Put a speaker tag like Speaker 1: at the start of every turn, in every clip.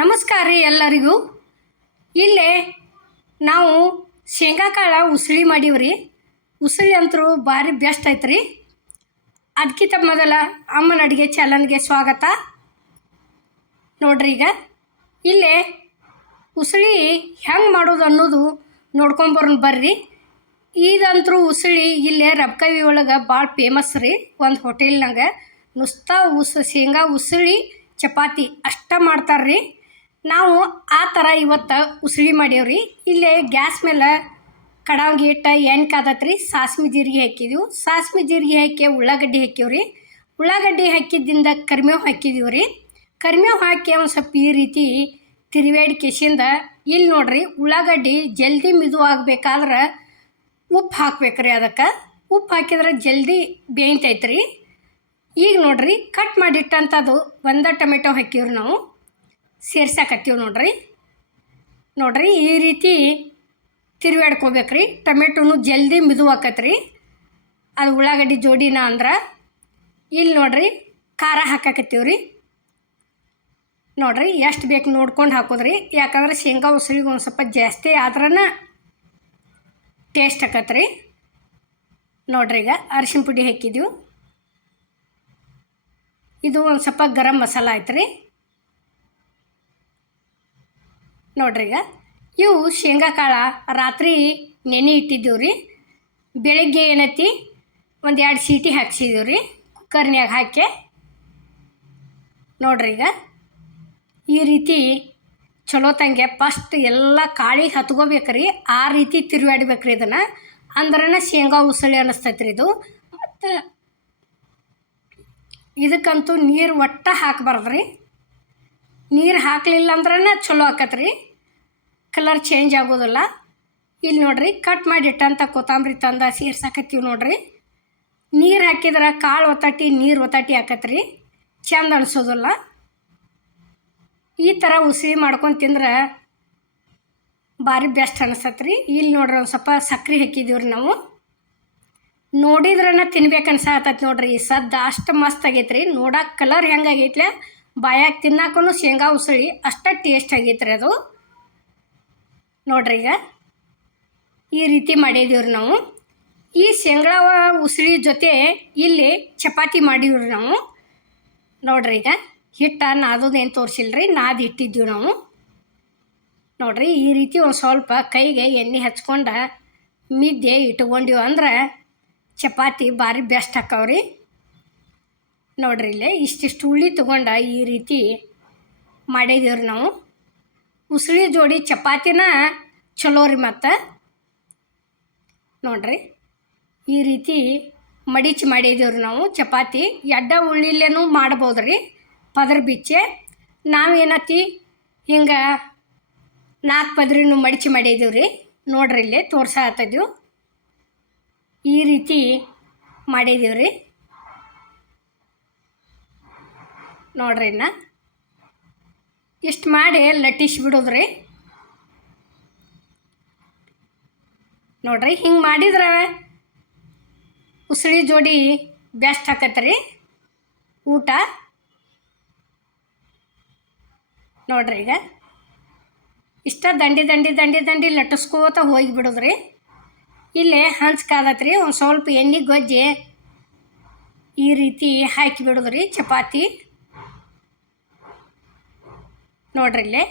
Speaker 1: ನಮಸ್ಕಾರ ರೀ ಎಲ್ಲರಿಗೂ. ಇಲ್ಲೇ ನಾವು ಶೇಂಗಾಕಾಳ ಉಸಳಿ ಮಾಡೀವ್ರಿ ಉಸಳಿ ಅಂತರೂ ಭಾರಿ ಬೆಸ್ಟ್ ಐತ್ರಿ ಅದಕ್ಕಿಂತ ಮೊದಲ ಅಮ್ಮನ ಅಡುಗೆ ಚಾನಲ್ಗೆ ಸ್ವಾಗತ. ನೋಡ್ರಿ ಈಗ. ಇಲ್ಲೇ ಉಸಳಿ ಹೆಂಗೆ ಮಾಡೋದು ಅನ್ನೋದು ನೋಡ್ಕೊಂಬರೋಣ ಬರ್ರಿ. ಇದಂತರೂ ಉಸಳಿ ಇಲ್ಲೇ ರಬ್ಕವಿ ಒಳಗೆ ಭಾಳ ಫೇಮಸ್ ರೀ ಒಂದು ಹೋಟೆಲ್ನಾಗ ನುಸ್ತಾ ಉಸ್ ಶೇಂಗಾ ಉಸಳಿ, ಚಪಾತಿ ಅಷ್ಟ ಮಾಡ್ತಾರೆ ರೀ ನಾವು ಆ ಥರ ಇವತ್ತು ಉಸಳಿ ಮಾಡೇವ್ರಿ ಇಲ್ಲೇ ಗ್ಯಾಸ್ ಮೇಲೆ ಕಡಾವಿಗೆ ಇಟ್ಟು ಎಣ್ಣೆ ಕಾದತ್ರಿ ಸಾಸ್ಮಿ ಜೀರಿಗೆ ಹಾಕಿದ್ದೀವಿ ಸಾಸ್ಮಿ ಜೀರಿಗೆ ಹಾಕಿ ಉಳ್ಳಾಗಡ್ಡಿ ಹಾಕಿವ್ರಿ. ಉಳ್ಳಾಗಡ್ಡಿ ಹಾಕಿದ್ದಿಂದ ಕರಿಮೇವು ಹಾಕಿದೀವಿ ರೀ ಕರಿಮೇವು ಹಾಕಿ ಒಂದು ಸ್ವಲ್ಪ ಈ ರೀತಿ ತಿರುವೇಡಿ ಕೆಸಿಂದ ಇಲ್ಲಿ ನೋಡ್ರಿ ಉಳ್ಳಾಗಡ್ಡಿ ಜಲ್ದಿ ಮಿದು ಆಗಬೇಕಾದ್ರೆ ಉಪ್ಪು ಹಾಕ್ಬೇಕ್ರಿ ಅದಕ್ಕೆ. ಉಪ್ಪು ಹಾಕಿದ್ರೆ ಜಲ್ದಿ ಬೇಯ್ತೈತ್ರಿ. ಈಗ ನೋಡ್ರಿ ಕಟ್ ಮಾಡಿಟ್ಟಂಥದ್ದು ಒಂದ ಟೊಮೆಟೊ ಹಾಕಿವ್ರಿ ನಾವು. ಸೇರ್ಸಾಕತ್ತೀವಿ ನೋಡ್ರಿ. ನೋಡ್ರಿ ಈ ರೀತಿ ತಿರುವಾಡ್ಕೋಬೇಕ್ರಿ ಟೊಮೆಟೊನು ಜಲ್ದಿ ಮಿದು ಹಾಕತ್ರಿ ಅದು ಉಳ್ಳಾಗಡ್ಡಿ ಜೋಡಿನ ಅಂದ್ರೆ ಇಲ್ಲಿ ನೋಡ್ರಿ ಖಾರ ಹಾಕಾಕತ್ತೀವಿ ರೀ ನೋಡ್ರಿ ಎಷ್ಟು ಬೇಕು ನೋಡ್ಕೊಂಡು ಹಾಕೋದ್ರಿ. ಯಾಕಂದ್ರೆ ಶೇಂಗಾ ಉಸಿರಿಗೆ ಒಂದು ಸ್ವಲ್ಪ ಜಾಸ್ತಿ ಆದ್ರನ ಟೇಸ್ಟ್ ಹಾಕತ್ರಿ ನೋಡ್ರಿ ಈಗ ಅರಿಶಿನ ಪುಡಿ ಹಾಕಿದ್ದೀವಿ ಇದು ಒಂದು ಸ್ವಲ್ಪ ಗರಂ ಮಸಾಲ ಆಯ್ತು ರೀ ನೋಡ್ರಿ ಈಗ. ಇವು ಶೇಂಗಾ ಕಾಳ ರಾತ್ರಿ ನೆನೆ ಇಟ್ಟಿದ್ದೀವಿ ರೀ. ಬೆಳಗ್ಗೆ ಏನೈತಿ? ಒಂದು ಎರಡು ಸೀಟಿ ಹಾಕ್ಸಿದೀವಿ ರೀ ಕುಕ್ಕರ್ನ್ಯಾಗ ಹಾಕಿ. ನೋಡ್ರಿ ಈಗ. ಈ ರೀತಿ ಚಲೋ ತಂಗೆ ಫಸ್ಟ್ ಎಲ್ಲ ಕಾಳಿಗೆ ಹತ್ಕೋಬೇಕ್ರಿ ಆ ರೀತಿ ತಿರುವಾಡ್ಬೇಕ್ರಿ ಇದನ್ನು. ಅಂದ್ರನ ಶೇಂಗಾ ಉಸಳಿ ಅನ್ನಿಸ್ತೈತ್ರಿ ಇದು. ಮತ್ತು ಇದಕ್ಕಂತೂ ನೀರು ಒಟ್ಟ ಹಾಕಬಾರ್ದ್ರಿ. ನೀರು ಹಾಕಲಿಲ್ಲ ಅಂದ್ರೆ ಚಲೋ ಆಕತ್ರಿ. ಕಲರ್ ಚೇಂಜ್ ಆಗೋದಿಲ್ಲ. ಇಲ್ಲಿ ನೋಡ್ರಿ ಕಟ್ ಮಾಡಿ ಇಟ್ಟಂಥ ಕೊತ್ತಂಬರಿ ತಂದ ಸೇರ್ಸಾಕತ್ತೀವಿ ನೋಡ್ರಿ. ನೀರು ಹಾಕಿದ್ರೆ ಕಾಳು ಒತ್ತಾಟಿ ನೀರು ಒತ್ತಾಟಿ ಹಾಕತ್ರಿ ಚೆಂದ ಅನಿಸೋದಿಲ್ಲ. ಈ ಥರ ಉಸಿರಿ ಮಾಡ್ಕೊಂಡು ತಿಂದ್ರೆ ಭಾರಿ ಬೆಸ್ಟ್ ಅನಿಸ್ತತ್ರಿ ಇಲ್ಲಿ ನೋಡ್ರಿ ಒಂದು ಸ್ವಲ್ಪ ಸಕ್ರೆ ರೀ ನಾವು. ನೋಡಿದ್ರನ್ನ ತಿನ್ಬೇಕು ಅನ್ಸಾತೈತಿ ನೋಡ್ರಿ. ಈ ಸದ್ದು ಅಷ್ಟು ಮಸ್ತ್ ಆಗೈತ್ರಿ. ನೋಡೋಕೆ ಕಲರ್ ಹೆಂಗೆ ಆಗೈತ್ಲೆ. ಬಾಯಾಗ ತಿನ್ನಾಕೂ ಶೇಂಗಾ ಉಸಳಿ ಅಷ್ಟ ಟೇಸ್ಟ್ ಆಗೈತ್ರಿ ಅದು. ನೋಡ್ರಿ ಈಗ. ಈ ರೀತಿ ಮಾಡಿದೀವ್ರಿ ನಾವು. ಈ ಶೇಂಗಾ ಉಸಳಿ ಜೊತೆ ಇಲ್ಲಿ ಚಪಾತಿ ಮಾಡಿದ್ರಿ ನಾವು. ನೋಡ್ರಿ ಈಗ. ಹಿಟ್ಟ ನಾದೋದೇನು ರೀ ನಾದಿ ಇಟ್ಟಿದ್ದೀವಿ ನಾವು. ನೋಡ್ರಿ, ಈ ರೀತಿ ಒಂದು ಸ್ವಲ್ಪ ಕೈಗೆ ಎಣ್ಣೆ ಹಚ್ಕೊಂಡು ಮಿದ್ದೆ ಇಟ್ಕೊಂಡಿವಂದ್ರೆ ಚಪಾತಿ ಭಾರಿ ಬೆಸ್ಟ್ ಹಾಕವ್ರಿ ನೋಡ್ರಿ ಇಲ್ಲೇ ಇಷ್ಟಿಷ್ಟು ಉಳ್ಳಿ ತೊಗೊಂಡ ಈ ರೀತಿ ಮಾಡಿದೀವ್ರಿ ನಾವು. ಉಸಳಿ ಜೋಡಿ ಚಪಾತಿನ ಚಲೋ ರೀ ಮತ್ತು. ನೋಡ್ರಿ ಈ ರೀತಿ ಮಡಿಚಿ ಮಾಡಿದೀವ್ರಿ ನಾವು ಚಪಾತಿ. ಎಡ್ಡ ಉಳ್ಳಿಲೇನೂ ಮಾಡ್ಬೋದು ರೀ ಪದರ ಬಿಚ್ಚೆ. ನಾವೇನತಿ ಹಿಂಗೆ ನಾಲ್ಕು ಪದ್ರಿನೂ ಮಡಿಚಿ ಮಾಡಿದೀವಿ ರೀ ನೋಡ್ರಿ ಇಲ್ಲಿ ತೋರ್ಸಾತಿದ್ದೀವಿ ಈ ರೀತಿ ಮಾಡಿದೀವಿ ರೀ ನೋಡ್ರಿ ಇನ್ನು. ಇಷ್ಟು ಮಾಡಿ ಲಟ್ಟಿಸಿ ಬಿಡೋದ್ರಿ. ನೋಡ್ರಿ ಹಿಂಗೆ ಮಾಡಿದ್ರೆ ಉಸಳಿ ಜೋಡಿ ಬೆಸ್ಟ್ ಹಾಕತ್ರಿ. ಊಟ. ನೋಡ್ರಿ ಈಗ. ಇಷ್ಟ ದಂಡಿ ದಂಡಿ ದಂಡಿ ದಂಡಿ ಲಟ್ಟಿಸ್ಕೋತ ಹೋಗಿ ಇಲ್ಲೇ ಹಂಚ್ ಕಾದತ್ರಿ, ಒಂದು ಸ್ವಲ್ಪ ಎಣ್ಣೆ ಗೊಜ್ಜೆ ಈ ರೀತಿ ಹಾಕಿ ಬಿಡೋದ್ರಿ, ಚಪಾತಿ. ನೋಡ್ರಿ ಇಲ್ಲೇ.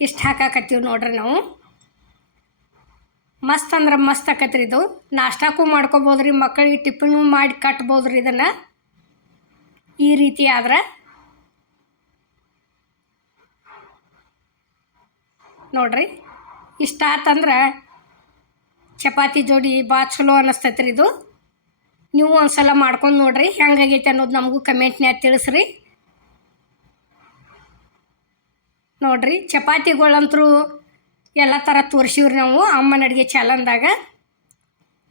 Speaker 1: ಇಷ್ಟು ಹಾಕಾಕತ್ತೀವಿ ನೋಡ್ರಿ ನಾವು. ಮಸ್ತ್ ಅಂದ್ರೆ ಮಸ್ತ್ ಆಕತ್ರಿ ಇದು. ನಾಷ್ಟಾಕ್ಕೂ ಮಾಡ್ಕೊಬೋದು ರೀ ಮಕ್ಕಳಿಗೆ ಟಿಫಿನ್ ಮಾಡಿ ಕಟ್ಬೋದು ರೀ ಇದನ್ನು. ಈ ರೀತಿ ಆದ್ರೆ. ನೋಡ್ರಿ, ಇಷ್ಟ ಆತಂದ್ರೆ ಚಪಾತಿ ಜೋಡಿ ಭಾಳ ಚಲೋ ಅನ್ನಿಸ್ತೈತ್ರಿ ಇದು. ನೀವು ಒಂದು ಸಲ ಮಾಡ್ಕೊಂಡು ನೋಡ್ರಿ ಹೆಂಗಾಗೈತೆ ಅನ್ನೋದು ನಮಗೂ ಕಮೆಂಟ್ನ್ಯಾಗ ತಿಳಿಸ್ರಿ. ನೋಡ್ರಿ ಚಪಾತಿಗಳಂತರೂ ಎಲ್ಲ ಥರ ತೋರಿಸಿವ್ರಿ ನಾವು ಅಮ್ಮನ ಅಡುಗೆ ಚಾಲನ್ದಾಗ.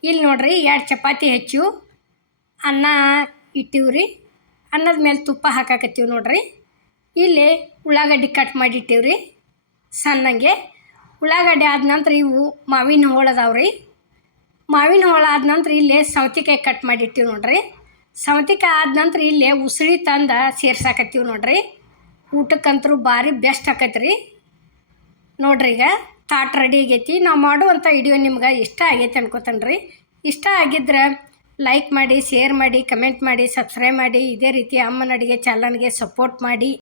Speaker 1: ಇಲ್ಲಿ ನೋಡ್ರಿ ಎರಡು ಚಪಾತಿ ಹೆಚ್ಚು, ಅನ್ನ ಇಟ್ಟಿವ್ರಿ. ಅನ್ನದ ಮೇಲೆ ತುಪ್ಪ ಹಾಕಾಕತ್ತೀವಿ ನೋಡ್ರಿ. ಇಲ್ಲಿ ಉಳ್ಳಾಗಡ್ಡಿ ಕಟ್ ಮಾಡಿ ರೀ ಸಣ್ಣಂಗೆ. ಉಳ್ಳಾಗಡ್ಡೆ ಆದ ನಂತರ ಇವು ಮಾವಿನ ಹೋಳದಾವ್ರಿ ಮಾವಿನ ಹೋಳ ಆದ ನಂತರ ಇಲ್ಲಿ ಸೌತಿಕಾಯಿ ಕಟ್ ಮಾಡಿ ಇಟ್ಟಿವಿ ನೋಡ್ರಿ. ಸೌತಿಕಾಯಿ ಆದ ನಂತರ ಇಲ್ಲೇ ಉಸುಳಿ ತಂದು ಸೇರ್ಸಾಕತ್ತೀವಿ ನೋಡ್ರಿ. ಊಟಕ್ಕಂತರೂ ಭಾರಿ ಬೆಸ್ಟ್ ಆಕೈತೆ ರೀ ನೋಡ್ರಿ ಈಗ ತಾಟ್ ರೆಡಿ ಆಗೈತಿ. ನಾವು ಮಾಡುವಂಥ ವಿಡಿಯೋ ನಿಮ್ಗೆ ಇಷ್ಟ ಆಗೈತೆ ಅನ್ಕೋತಾನೆ ರೀ ಇಷ್ಟ ಆಗಿದ್ರೆ ಲೈಕ್ ಮಾಡಿ ಶೇರ್ ಮಾಡಿ ಕಮೆಂಟ್ ಮಾಡಿ ಸಬ್ಸ್ಕ್ರೈಬ್ ಮಾಡಿ. ಇದೇ ರೀತಿ ಅಮ್ಮನ ಅಡುಗೆ ಚಾನಲ್ಗೆ ಸಪೋರ್ಟ್ ಮಾಡಿ.